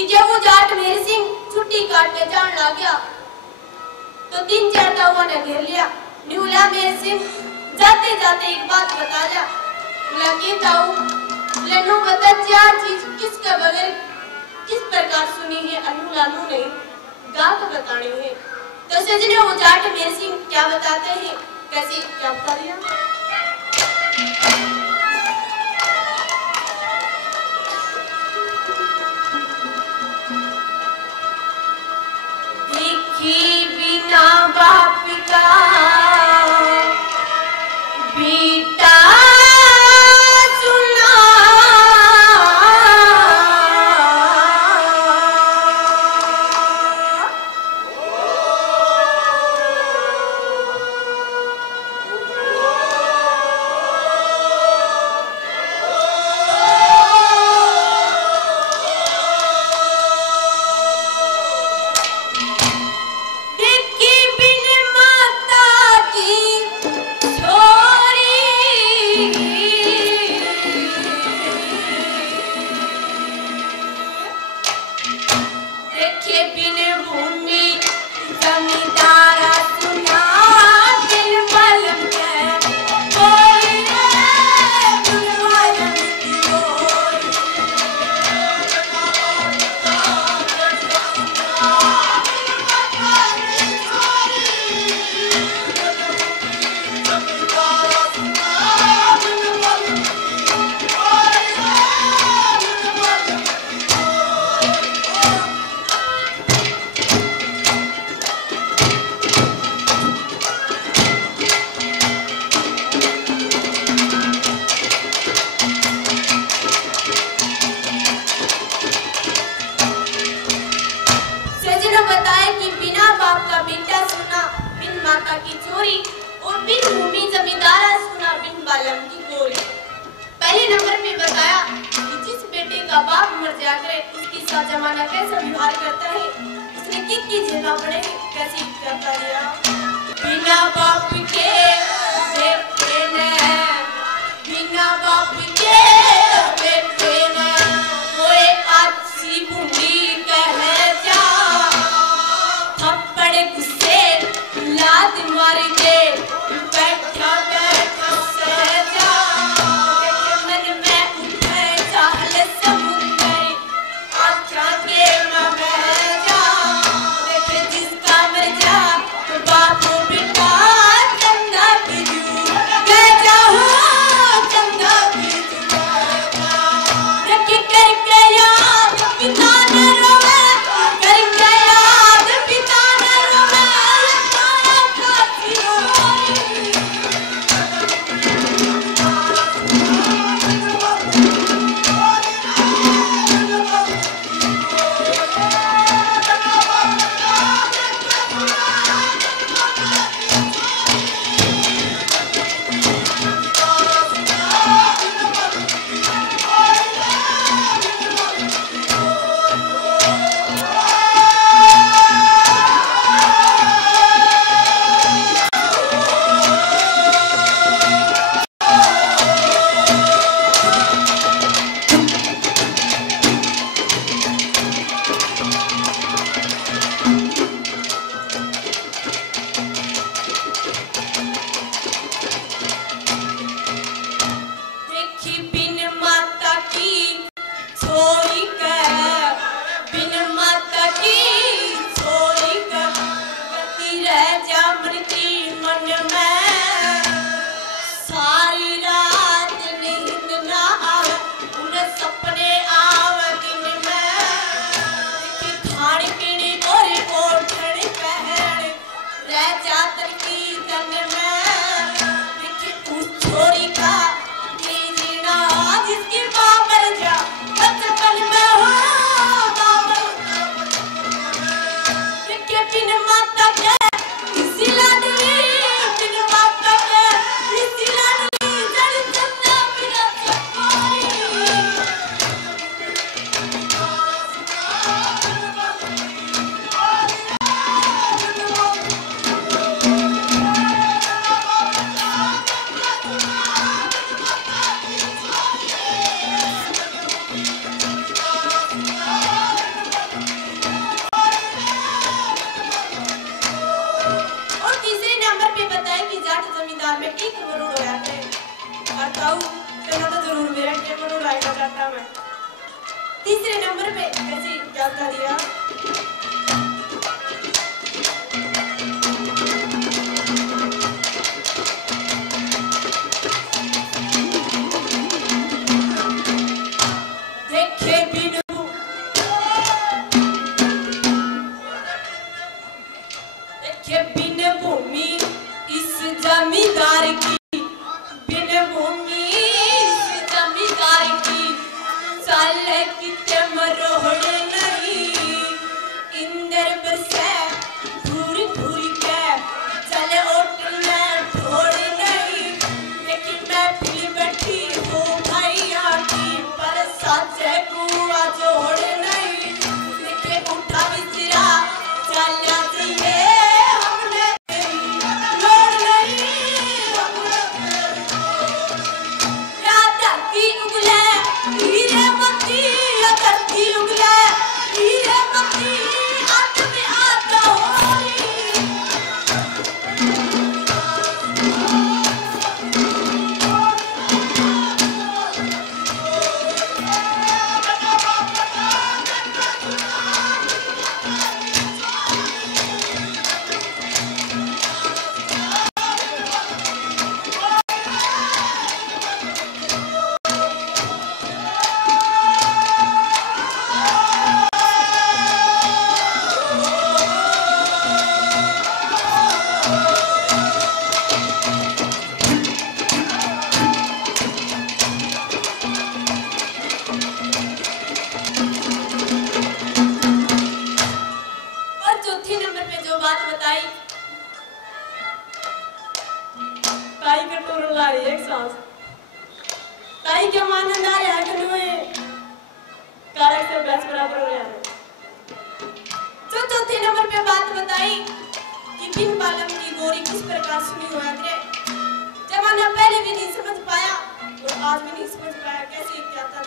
कि जब वो जाट मेहर सिंह छुट्टी काटने जान लग गया तो 3-4 ताऊओं ने घेर लिया। बोला मेहर सिंह जाते जाते एक बात बता जा। बोला कि ताऊ लन्नू बता चार चीज किसके बगैर किस प्रकार सुनी है अनु लानू नहीं गा को बतानी है। तो सजने वो जाट मेहर सिंह क्या बताते हैं कैसे क्या बता दिया। देखी बिना बाप का बेटा सुना की चोरी और बिन भूमि जमींदारा सुना बिन बालम की गोरी। पहले नंबर पे बताया कि जिस बेटे का बाप मर जाकर उसकी साथ जमाना कैसा व्यवहार करता है उसने कितनी झेलना पड़ेगी कैसी करता दिया। बिना बाप के बेटे ने बिना बाप के बेटे ने कोई अच्छी भूमि कह जा थप्पड़ गुस्से लात मार के बैठा बैठा सह जा मन में उठे चाहल समुंदर आँखों के न बह जा देखे जिसका मर जा तो बापू बेटा चंदा बिजू कह जाओ चंदा बिजू कह जा। नंबर पे कैसे क्या कर दिया। जमींदार की बिन भूमि जमींदार की साले की मरोड़ नहीं इंदर बसे घूर घूर के चले ओटले ढोड़ नहीं लेकिन मैं फिर बैठी हूँ भैया की पर साचे कुआ जोड़ नहीं लेकिन उठा बिजरा चला दिए ताई के टोरो ला रही एक सांस ताई के मानने ना रहा है कि नहीं कारक से बैच बराबर हो रहा है। तो चौथे नंबर पे बात बताई कि बिन बालम की गोरी किस प्रकार सुनी हुआ है जमाना पहले भी नहीं समझ पाया और आज भी नहीं समझ पाया कैसे क्या था।